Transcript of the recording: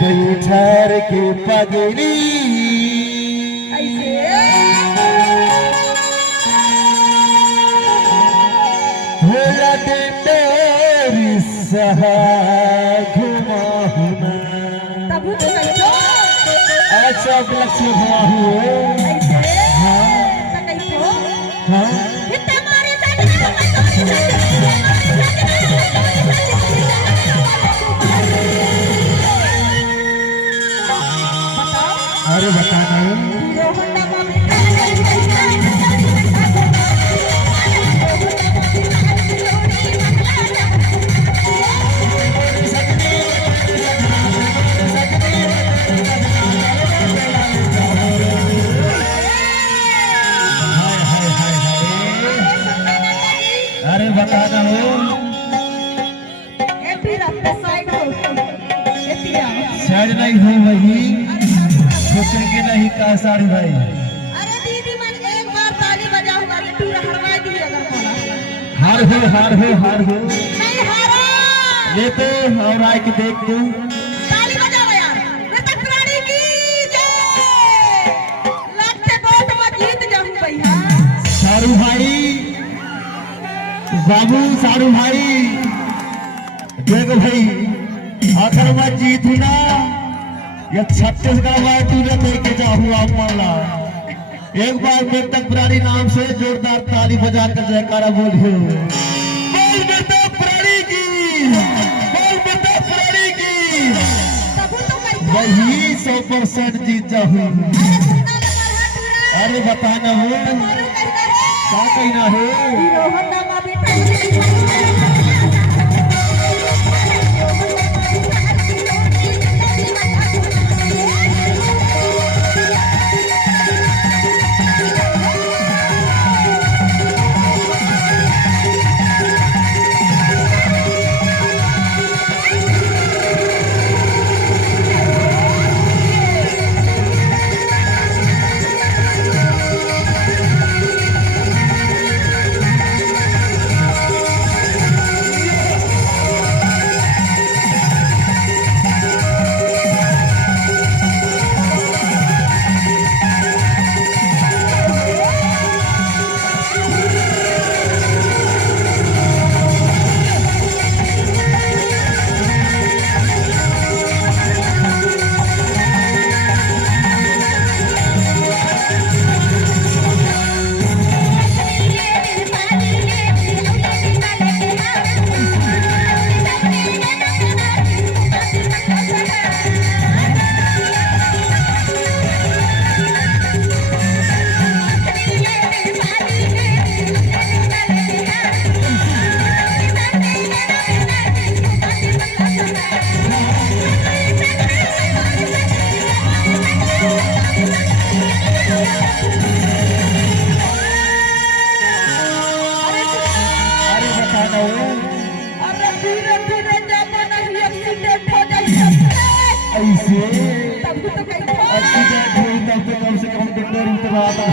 बैठर के पगड़ी होला दे तेरी सहा घुमाहुना अच्छा लक्ष्य घुमाहू हाँ हाँ अरे बताना अरे बताना हो साइड नहीं हो वही सोचेंगे नहीं का साड़ी भाई। अरे दीदी मन एक बार ताली बजा हुआ लिट्टू हरवा दी अगर बोला हार हो नहीं हारा ये तो और आए के देख तू ताली बजाओ यार मृतक प्राणी की जय लाख वोट में जीत जाऊं भैया सारू भाई बाबू सारू भाई देखो भाई आखिर में जीत हुई ना ये छत्तीसगढ़ में तू न देखे जाऊँ आप माला एक बार मृतक प्राणी नाम से जोरदार ताली बजा कर जयकारा बोलिए बोल मृतक प्राणी की बोल मृतक प्राणी की वही 100% जीत जाऊँ। अरे बताना हो क्या कहना है ऐसे एक्सीडेंट हुई तब तो कम से कम 2 दिन उतरा था।